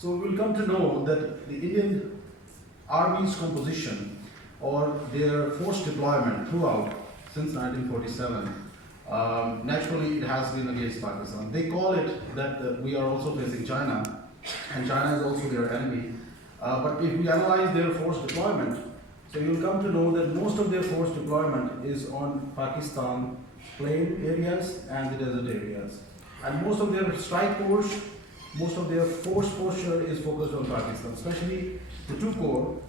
So we'll come to know that the Indian Army's composition or their force deployment throughout since 1947, naturally it has been against Pakistan. They call it that we are also facing China, and China is also their enemy. But if we analyze their force deployment, so you'll come to know that most of their force deployment is on Pakistan plain areas and the desert areas. And most of their strike force, most of their force posture is focused on Pakistan, especially the 2 Corps,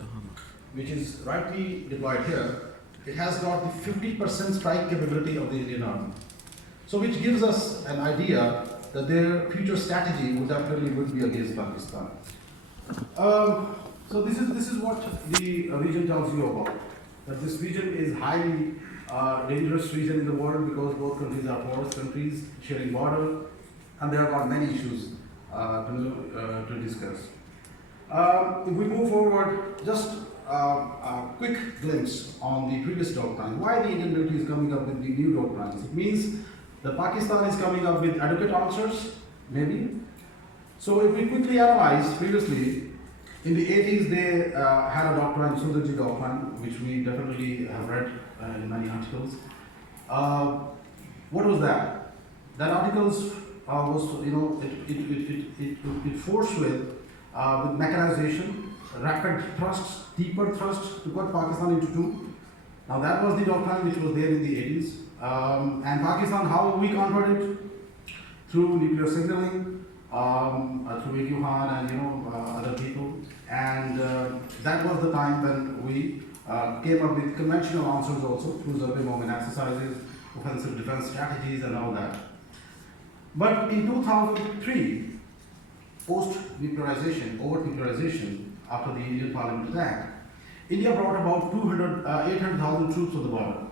which is rightly deployed here. It has got the 50% strike capability of the Indian Army. So which gives us an idea that their future strategy would definitely be against Pakistan. So this is what the region tells you about. That this region is highly dangerous region in the world because both countries are forest countries sharing border, and there are many issues to discuss. If we move forward, just a quick glimpse on the previous doctrine. Why the Indian military is coming up with the new doctrines? It means that Pakistan is coming up with adequate answers, maybe. So if we quickly analyze previously, in the 80s they had a doctrine, Sundarji doctrine, which we definitely have read in many articles. What was that? That articles was, it forced with mechanization, rapid thrusts, deeper thrusts to cut Pakistan into 2. Now that was the doctrine which was there in the 80s. And Pakistan, how we countered it? Through nuclear signaling, through Khan and other people. And that was the time when we came up with conventional answers also through survey bombing exercises, offensive defense strategies and all that. But in 2003, post-nuclearization, over-nuclearization, after the Indian Parliament attack, India brought about 800,000 troops to the border.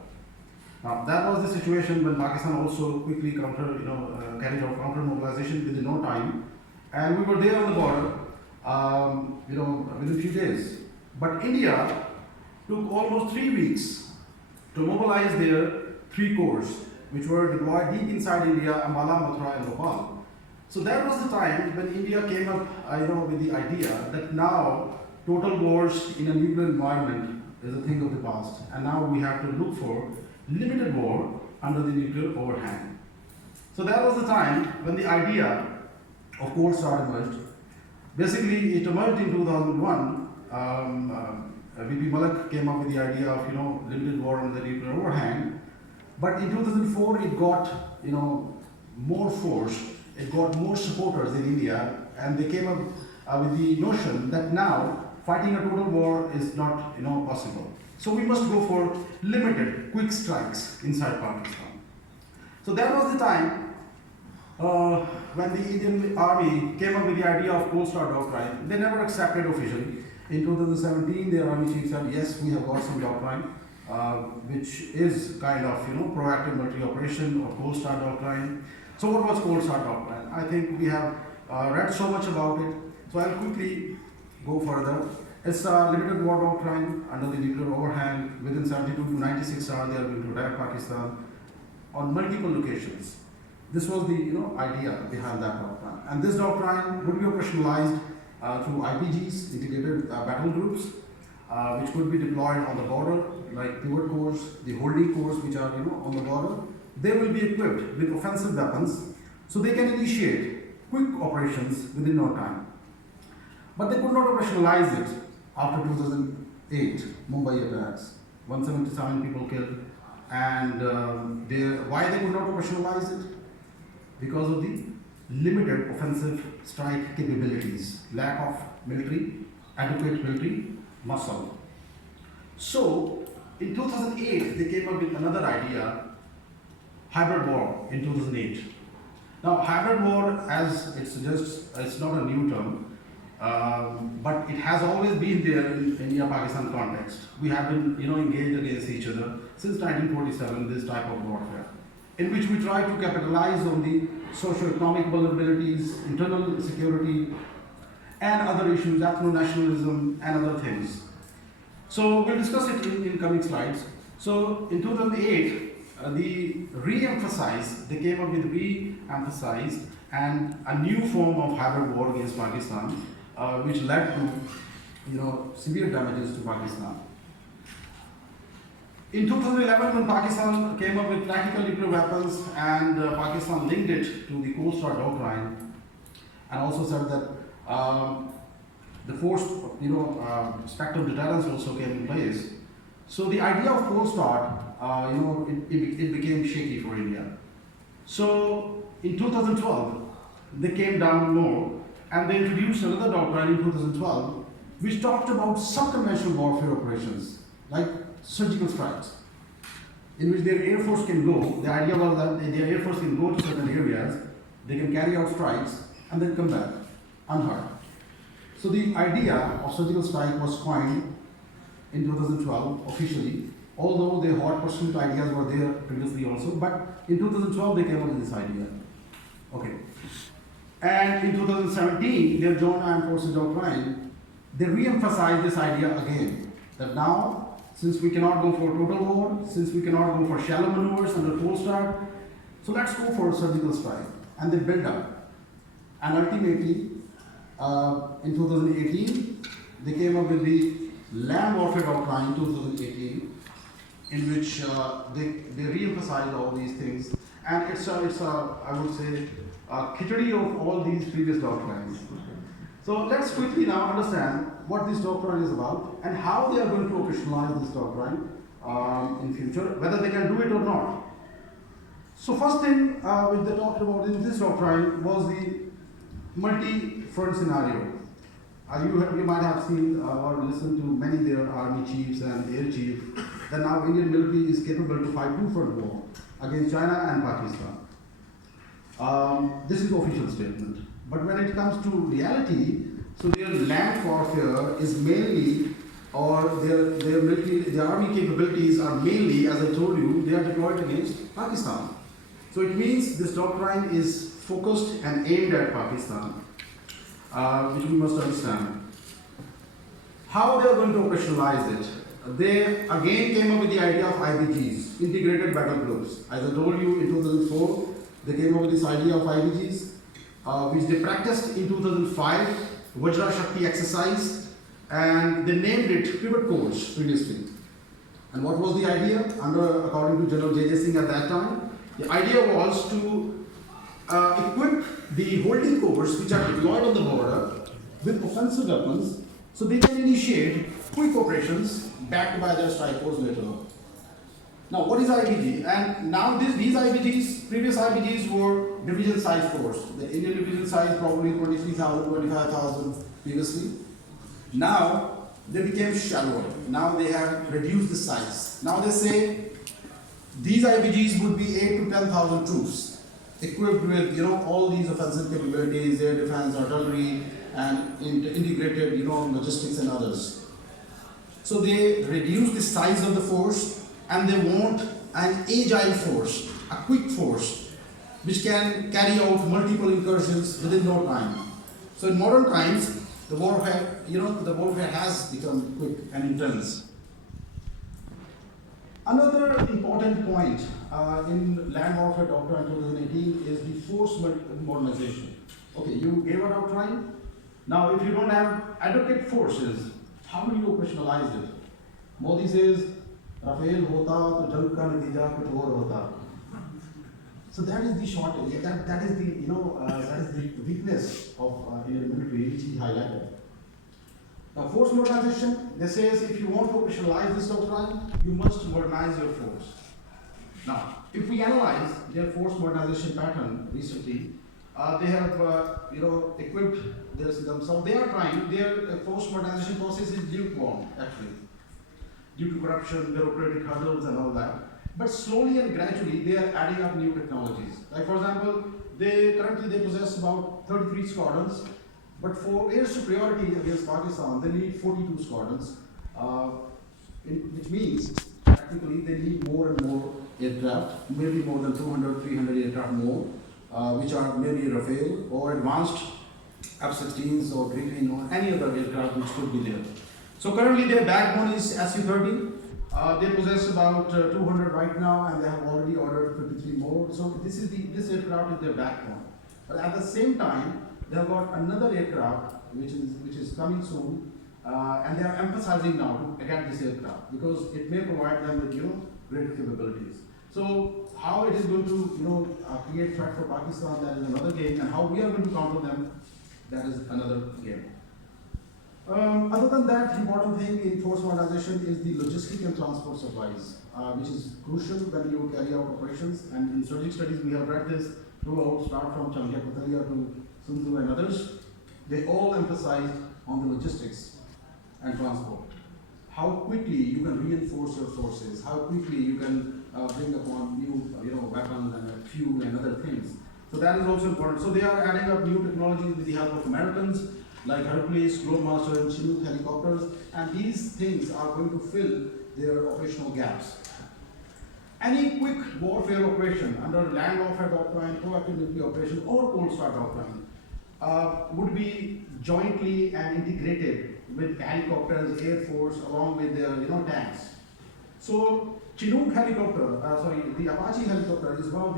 Now that was the situation when Pakistan also quickly carried out counter mobilization within no time, and we were there on the border, within a few days. But India took almost 3 weeks to mobilize their 3 corps, which were deployed deep inside India, Ambala, Mathura, and Bhopal. So that was the time when India came up, with the idea that now total wars in a nuclear environment is a thing of the past, and now we have to look for limited war under the nuclear overhang. So that was the time when the idea of Cold Start emerged. Basically, it emerged in 2001. VP Malik came up with the idea of limited war under the nuclear overhang. But in 2004, it got more force. It got more supporters in India, and they came up with the notion that now fighting a total war is not possible. So we must go for limited, quick strikes inside Pakistan. So that was the time when the Indian Army came up with the idea of Cold Start doctrine. They never accepted officially. In 2017, their Army chief said, yes, we have got some doctrine, which is kind of proactive military operation or Cold Start doctrine. So what was Cold Start doctrine? I think we have read so much about it, so I'll quickly go further. It's a limited war doctrine under the nuclear overhang. Within 72 to 96 hours, they are going to attack Pakistan on multiple locations. This was the idea behind that doctrine. And this doctrine would be operationalized through IPGs, integrated battle groups, which could be deployed on the border, like pivot corps, the holding corps, which are on the border. They will be equipped with offensive weapons, so they can initiate quick operations within no time. But they could not operationalize it after 2008 Mumbai attacks. 177 people killed, and why they could not operationalize it? Because of the limited offensive strike capabilities, lack of adequate military muscle. So in 2008 they came up with another idea, hybrid war in 2008. Now hybrid war, as it suggests, it's not a new term. But it has always been there in India-Pakistan context. We have been, engaged against each other since 1947. This type of warfare, in which we try to capitalize on the socio-economic vulnerabilities, internal security, and other issues, ethno-nationalism, and other things. So we'll discuss it in coming slides. So in 2008, they came up with re-emphasized and a new form of hybrid war against Pakistan, which led to severe damages to Pakistan. In 2011, when Pakistan came up with tactical nuclear weapons and Pakistan linked it to the Cold Start Doctrine and also said that the forced spectrum deterrence also came in place. So the idea of Cold Start, it became shaky for India. So in 2012, they came down more and they introduced another doctrine in 2012 which talked about subconventional warfare operations like surgical strikes, in which their air force can go. The idea was that their air force can go to certain areas, they can carry out strikes and then come back unhurt. So the idea of surgical strike was coined in 2012 officially, although the hot pursuit ideas were there previously also, but in 2012 they came up with this idea. Okay. And in 2017, their Joint Armed Forces Doctrine, they re-emphasized this idea again, that now, since we cannot go for total war, since we cannot go for shallow maneuvers under Cold Start, so let's go for a surgical strike. And they build up. And ultimately, in 2018, they came up with the Land Warfare Doctrine 2018, in which they re-emphasized all these things. And it's I would say, a khichdi of all these previous doctrines. So let's quickly now understand what this doctrine is about and how they are going to operationalize this doctrine in future, whether they can do it or not. So first thing which they talked about in this doctrine was the multi-front scenario. You might have seen or listened to many their army chiefs and air chiefs that now Indian military is capable to fight two-front war against China and Pakistan. This is the official statement. But when it comes to reality, so their land warfare is mainly, or their military, their army capabilities are mainly, as I told you, they are deployed against Pakistan. So it means this doctrine is focused and aimed at Pakistan, which we must understand. How they are going to operationalize it? They again came up with the idea of IBGs, integrated battle groups. As I told you, in 2004, they came up with this idea of IBGs, which they practiced in 2005, Vajra Shakti exercise, and they named it pivot course previously. And what was the idea? According to General J.J. Singh at that time, the idea was to equip the holding corps which are deployed on the border with offensive weapons so they can initiate quick operations backed by their strike force later on. Now, what is IBG? And now these IBGs, previous IBGs were division size force. The Indian division size probably 23,000, 25,000 previously. Now, they became shallower. Now they have reduced the size. Now they say these IBGs would be 8 to 10,000 troops, equipped with all these offensive capabilities, air defense, artillery, and integrated logistics and others. So they reduce the size of the force, and they want an agile force, a quick force, which can carry out multiple incursions within no time. So in modern times, the warfare has become quick and intense. Another important point in Land Warfare Doctrine 2018 is the force modernization. Okay, you gave a doctrine. Now, if you don't have adequate forces, how will you operationalize it? Modi says, Rafael hota to jang ka natija kuch aur hota. So that is the shortage. That is the weakness of Indian military, which he highlighted. Now, force modernization, they says if you want to operationalize this doctrine, you must modernize your force. Now, if we analyze their force modernization pattern recently, they have equipped themselves. They are trying. Their force modernization process is lukewarm actually, due to corruption, bureaucratic hurdles, and all that. But slowly and gradually, they are adding up new technologies. Like for example, currently they possess about 33 squadrons. But for air superiority against Pakistan, they need 42 squadrons, which means practically they need more and more aircraft, maybe more than 200, 300 aircraft more, which are maybe Rafale or advanced F-16s or Gripen or any other aircraft which could be there. So currently their backbone is Su-30. They possess about 200 right now, and they have already ordered 53 more. So this aircraft is their backbone. But at the same time, they have got another aircraft which is coming soon, and they are emphasizing now to get this aircraft because it may provide them with greater capabilities. So how it is going to create threat for Pakistan, that is another game, and how we are going to counter them, that is another game. Other than that, the important thing in force modernization is the logistic and transport supplies, which is crucial when you carry out operations. And in strategic studies, we have read this throughout, start from Changia Patalia to Sun Tzu and others. They all emphasized on the logistics and transport. How quickly you can reinforce your forces, how quickly you can bring upon new weapons and fuel and other things. So that is also important. So they are adding up new technologies with the help of Americans, like Hercules, Globemaster, and Chinook helicopters, and these things are going to fill their operational gaps. Any quick warfare operation under Land Warfare Doctrine, proactive military operation, or Cold Start Doctrine would be jointly and integrated with helicopters, Air Force, along with their tanks. So Chinook helicopter, the Apache helicopter is one of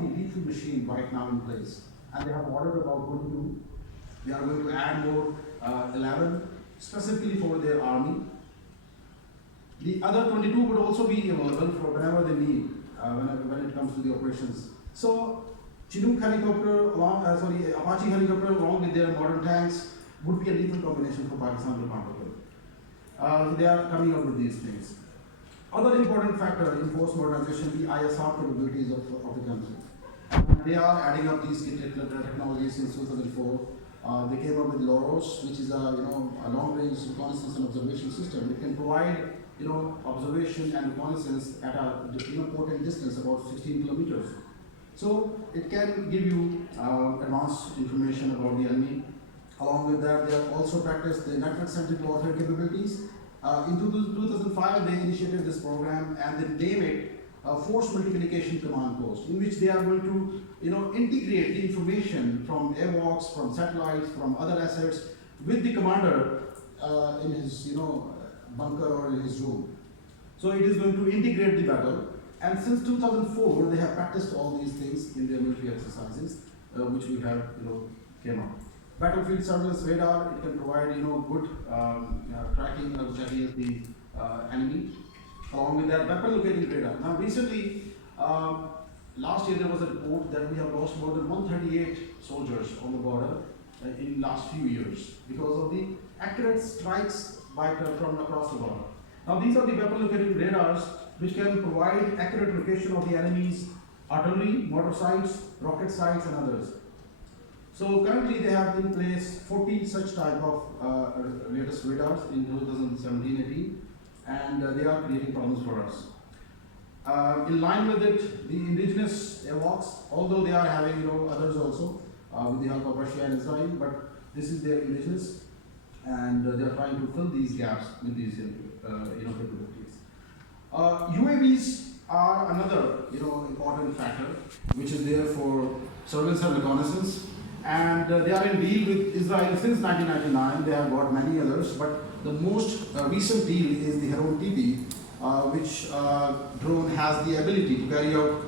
the lethal machines right now in place, and they have ordered about 22. They are going to add more 11 specifically for their army. The other 22 would also be available for whenever they need, when it comes to the operations. So Chinook helicopter, Apache helicopter along with their modern tanks would be a lethal combination for Pakistan to counter with. They are coming up with these things. Other important factor in force modernization, the ISR capabilities of the country. They are adding up these technologies since 2004. They came up with LOROS, which is a long-range reconnaissance and observation system. It can provide observation and reconnaissance at a potent distance, about 16 kilometers. So it can give you advanced information about the enemy. Along with that, they have also practiced the network-centric warfare capabilities. In 2005, they initiated this program, and they name it Force Multiplication Command Post, in which they are going to integrate the information from AWACS, from satellites, from other assets with the commander in his bunker or in his room. So it is going to integrate the battle. And since 2004, they have practiced all these things in their military exercises, which we have came up. Battlefield surveillance radar, it can provide good tracking against the enemy. Along with that, weapon locating radar. Now recently, last year there was a report that we have lost more than 138 soldiers on the border in last few years because of the accurate strikes from across the border. Now these are the weapon locating radars which can provide accurate location of the enemy's artillery, mortar sites, rocket sites, and others. So currently they have in place 40 such type of latest radars in 2017-18, and they are creating problems for us. In line with it, the indigenous AWACS, although they are having others also with the help of Russia and Israel, but this is their indigenous, and they are trying to fill these gaps with these capabilities. UAVs are another important factor which is there for surveillance and reconnaissance, and they are in deal with Israel since 1999. They have got many others, but the most recent deal is the Heron TB, which drone has the ability to carry out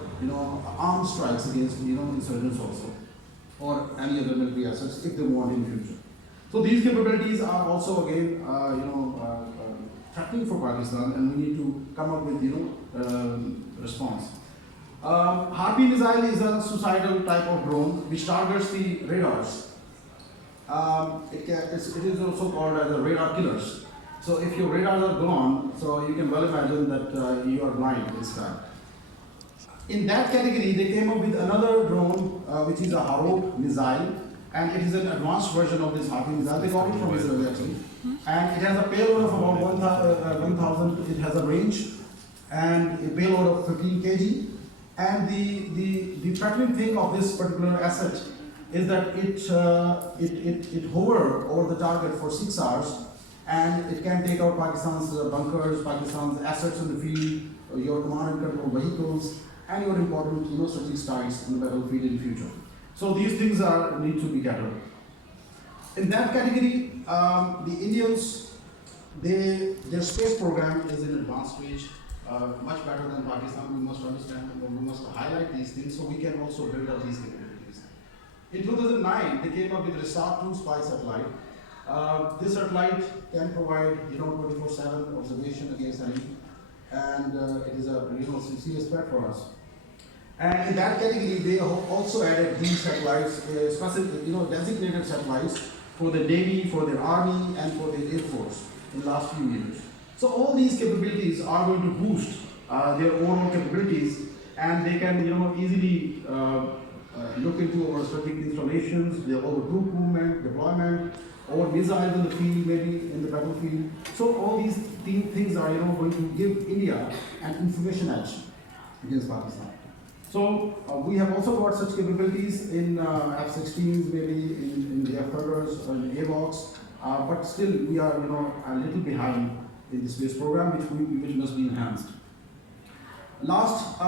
armed strikes against insurgents also, or any other military assets if they want in the future. So these capabilities are also again threatening for Pakistan, and we need to come up with response. Harpy missile is a suicidal type of drone which targets the radars. It is also called as a radar killers. So if your radars are gone, so you can well imagine that you are blind in sky. In that category, they came up with another drone which is a Harop missile, and it is an advanced version of this Harpy missile. They got it from Israel actually, and it has a payload of about 1,000. It has a range and a payload of 15 kg. And the threatening thing of this particular asset is that it hover over the target for 6 hours, and it can take out Pakistan's bunkers, Pakistan's assets in the field, your command and control vehicles, and your important strategic sites on the battlefield in the future. So these things need to be gathered. In that category, the Indians, their space program is in advanced stage. Much better than Pakistan. We must understand and we must highlight these things so we can also build up these capabilities. In 2009, they came up with the Restart 2 spy satellite. This satellite can provide 24/7 observation against enemy, and it is a serious threat for us. And in that category, they also added these satellites, specific, designated satellites for the Navy, for the Army, and for the Air Force in the last few years. So all these capabilities are going to boost their overall capabilities, and they can easily look into our strategic installations, their troop movement, deployment, or missiles in the field, maybe in the battlefield. So all these things are going to give India an information edge against Pakistan. So we have also got such capabilities in F-16s, maybe in the F-Thunders, and AWOCS, but still we are a little behind in the space program, which must be enhanced. Last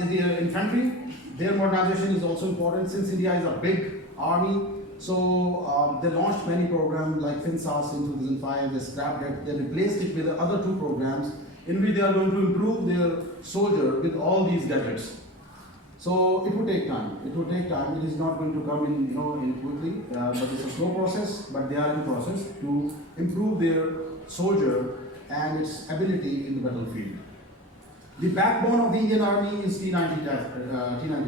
is the infantry. Their modernization is also important since India is a big army. So they launched many programs like FinSAS in 2005. They scrapped it. They replaced it with the other two programs in which they are going to improve their soldier with all these gadgets. So it would take time. It would take time. It is not going to come in quickly, but it's a slow process. But they are in process to improve their soldier and its ability in the battlefield. The backbone of the Indian Army is T-90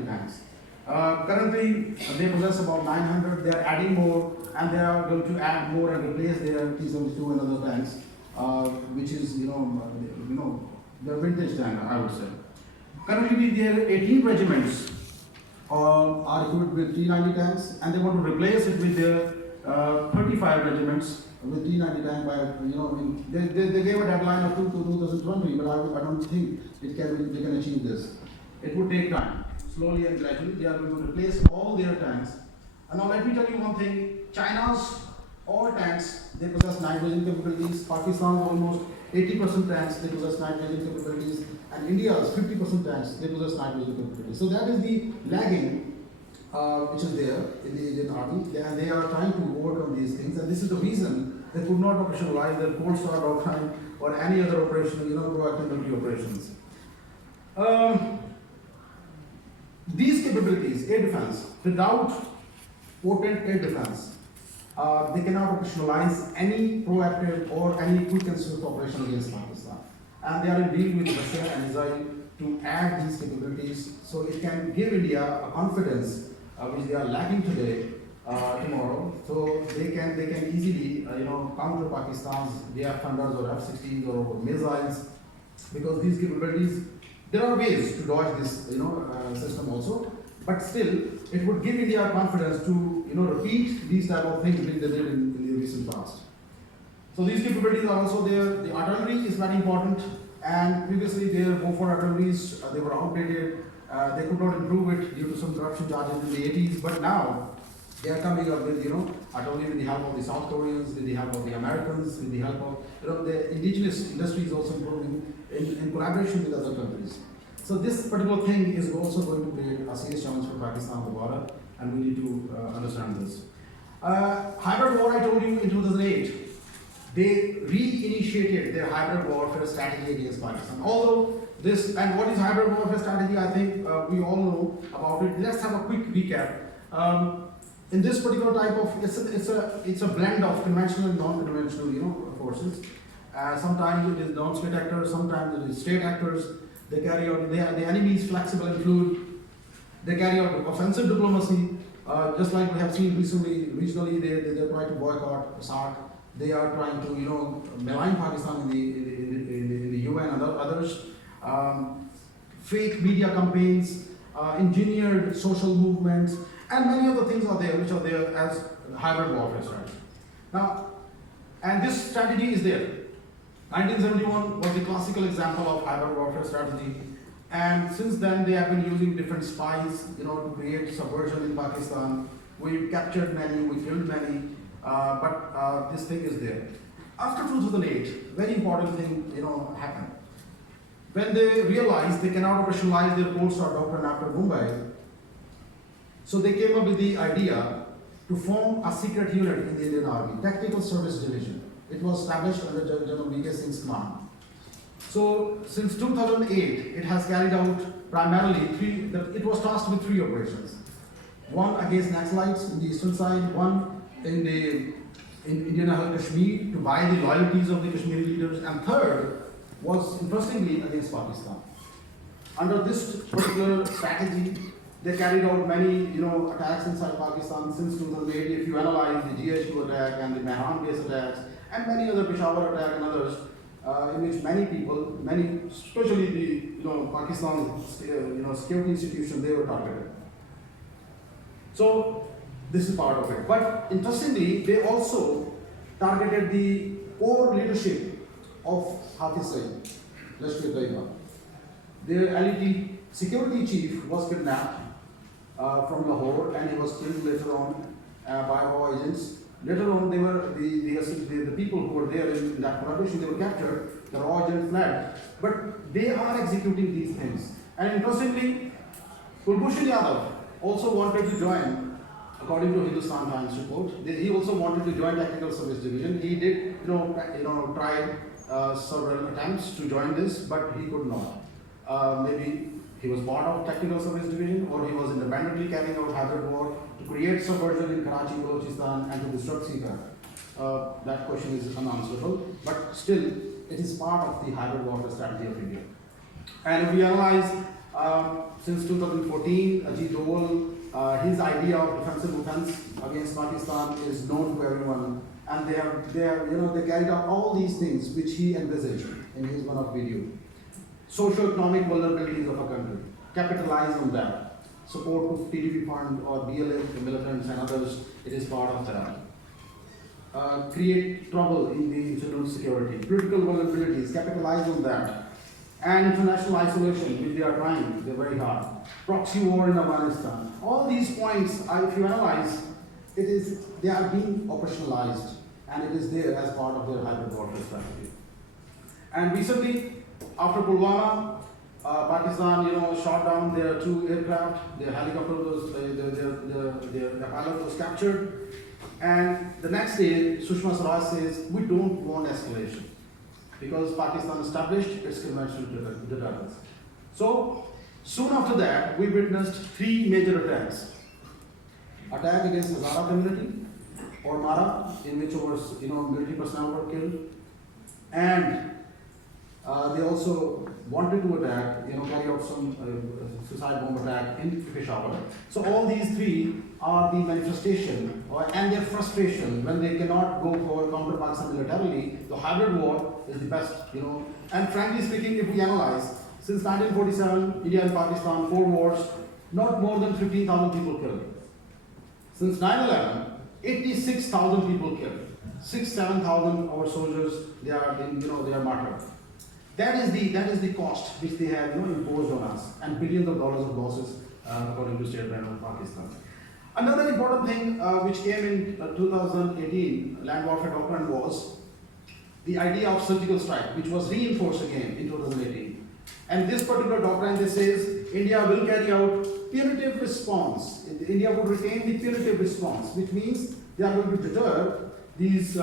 tanks. Currently, they possess about 900. They are adding more, and they are going to add more and replace their T-72 and other tanks, which is their vintage tank, I would say. Currently, their 18 regiments are equipped with T-90 tanks, and they want to replace it with their 35 regiments with T-90 tank by they gave a deadline of 2020, but I don't think they can achieve this. It would take time. Slowly and gradually, they are going to replace all their tanks. And now let me tell you one thing: China's all tanks, they possess night vision capabilities. Pakistan's almost 80% tanks, they possess night vision capabilities, and India's 50% tanks, they possess night vision capabilities. So that is the lagging which is there in the Indian Army, and they are trying to work on these things, and this is the reason they could not operationalize their Cold Star Doctrine or any other operation, proactive military operations. These capabilities, air defense, without potent air defense, they cannot operationalize any proactive or any quick and swift operation against Pakistan. And they are in deal with Russia and Israel to add these capabilities so it can give India a confidence which they are lacking today, tomorrow. So they can easily counter Pakistan's F-Thunders or F-16s or missiles, because these capabilities, there are ways to dodge this system also, but still it would give India confidence to repeat these type of things which they did in the recent past. So these capabilities are also there. The artillery is very important, and previously their Bofors artilleries, they were outdated. They could not improve it due to some corruption charges in the 80s, but now they are coming up with artillery with the help of the South Koreans, with the help of the Americans, with the help of the indigenous industry is also improving in collaboration with other countries. So this particular thing is also going to create a serious challenge for Pakistan, the border, and we need to understand this. Hybrid war, I told you in 2008, they reinitiated their hybrid warfare strategy against Pakistan. Although this, and what is hybrid warfare strategy, I think we all know about it. Let's have a quick recap. In this particular type of, it's a blend of conventional and non-conventional forces. Sometimes it is non-state actors, sometimes it is state actors. They carry out, the enemy is flexible and fluid. They carry out offensive diplomacy, just like we have seen recently, regionally, they try to boycott SARC. They are trying to, malign Pakistan in the UN and others. Fake media campaigns, engineered social movements, and many other things are there, which are there as hybrid warfare strategy. Now, and this strategy is there. 1971 was the classical example of hybrid warfare strategy, and since then they have been using different spies, to create subversion in Pakistan. We captured many, we killed many, but this thing is there. After 2008, very important thing, happened. When they realized they cannot operationalize their Cold Star Doctrine after Mumbai, so they came up with the idea to form a secret unit in the Indian Army, Tactical Service Division. It was established under General V.K. Singh's command. So since 2008, it has carried out primarily it was tasked with 3 operations. one against Naxalites in the eastern side, one in Indian Kashmir to buy the loyalties of the Kashmiri leaders, and third was interestingly against Pakistan. Under this particular strategy, they carried out many attacks inside Pakistan since 2008. If you analyze the GH2 attack and the Mehran base attacks and many other Peshawar attack and others, in which many people, especially the Pakistan security institutions, they were targeted. So this is part of it. But interestingly, they also targeted the core leadership of Hafiz Saeed, Lashkar Taiba. Their elite security chief was kidnapped from Lahore, and he was killed later on by our agents. Later on, they were the people who were there in that collaboration. They were captured. The raw agents fled, but they are executing these things. And interestingly, Kulbhushan Yadav also wanted to join, according to Hindustan Times report. He also wanted to join Technical Service Division. He did, try several attempts to join this, but he could not. Maybe he was part of Technical Service Division, or he was independently carrying out hybrid war to create subversion in Karachi, Balochistan, and to disrupt CPAC. That question is unanswerable, but still, it is part of the hybrid warfare strategy of India. And if we analyze since 2014, Ajit Doval, his idea of defensive offense against Pakistan is known to everyone, and they carried out all these things which he envisaged in his one-off video. Socio-economic vulnerabilities of a country, capitalize on that. Support to TDP fund or BLA militants and others, it is part of that. Create trouble in the internal security, political vulnerabilities, capitalize on that. And international isolation, which they are trying, they're very hard. Proxy war in Afghanistan. All these points, if you analyze, they are being operationalized, and it is there as part of their hybrid warfare strategy. And recently, after Pulwama, Pakistan, shot down their 2 aircraft. Their helicopter was, their pilot was captured. And the next day, Sushma Swaraj says, we don't want escalation, because Pakistan established its conventional deterrence. So, soon after that, we witnessed 3 major attacks. Attack against Hazara community, or Mara, in which over military personnel were killed. And they also wanted to attack, carry out some suicide bomb attack in Peshawar. So all these 3 are the manifestation and their frustration when they cannot go for counter Pakistan militarily. The hybrid war is the best, And frankly speaking, if we analyze, since 1947, India and Pakistan, 4 wars, not more than 15,000 people killed. Since 9/11, 86,000 people killed. 6,000-7,000 our soldiers, they are martyred. That is the cost which they have imposed on us, and billions of dollars of losses according to State Bank of Pakistan. Another important thing which came in 2018, Land Warfare Doctrine, was the idea of surgical strike, which was reinforced again in 2018. And this particular doctrine, this says India will carry out punitive response. India would retain the punitive response, which means they are going to deter these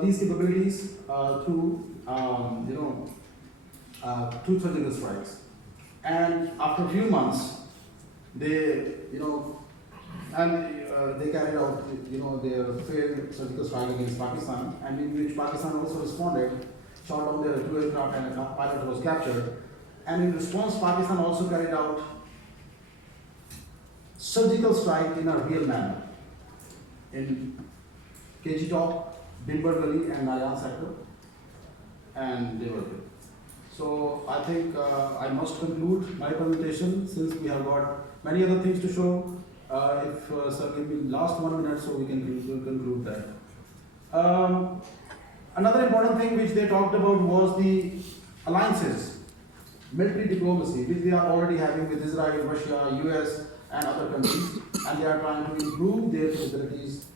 these capabilities through surgical strikes. And after a few months, they they carried out their failed surgical strike against Pakistan, and in which Pakistan also responded, shot down their 2 aircraft, and a pilot was captured. And in response, Pakistan also carried out surgical strike in a real manner in KG Top, Bimber Gully, and Narayan sector, and they were killed. So I think I must conclude my presentation, since we have got many other things to show. If sir give me last 1 minute, so we can conclude that. Another important thing which they talked about was the alliances, military diplomacy, which they are already having with Israel, Russia, US, and other countries, and they are trying to improve their capabilities.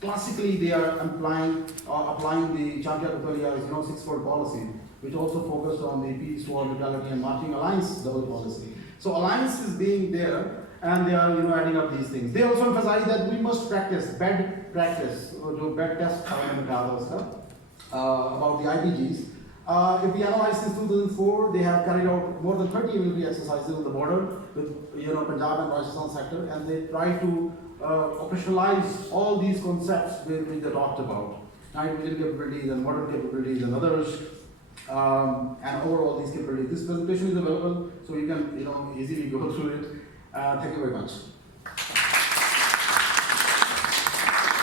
Classically, they are applying the Champion-Kupalia's 6-fold policy, which also focused on the peace, war, neutrality, and marching alliance double policy. So alliance is being there, and they are adding up these things. They also emphasize that we must practice bed practice, or bed test about the IPGs. If we analyze since 2004, they have carried out more than 30 military exercises on the border with Punjab and Rajasthan sector, and they try to operationalize all these concepts which they talked about, night vision capabilities and modern capabilities and others, and overall these capabilities. This presentation is available, so you can easily go through it. Thank you very much.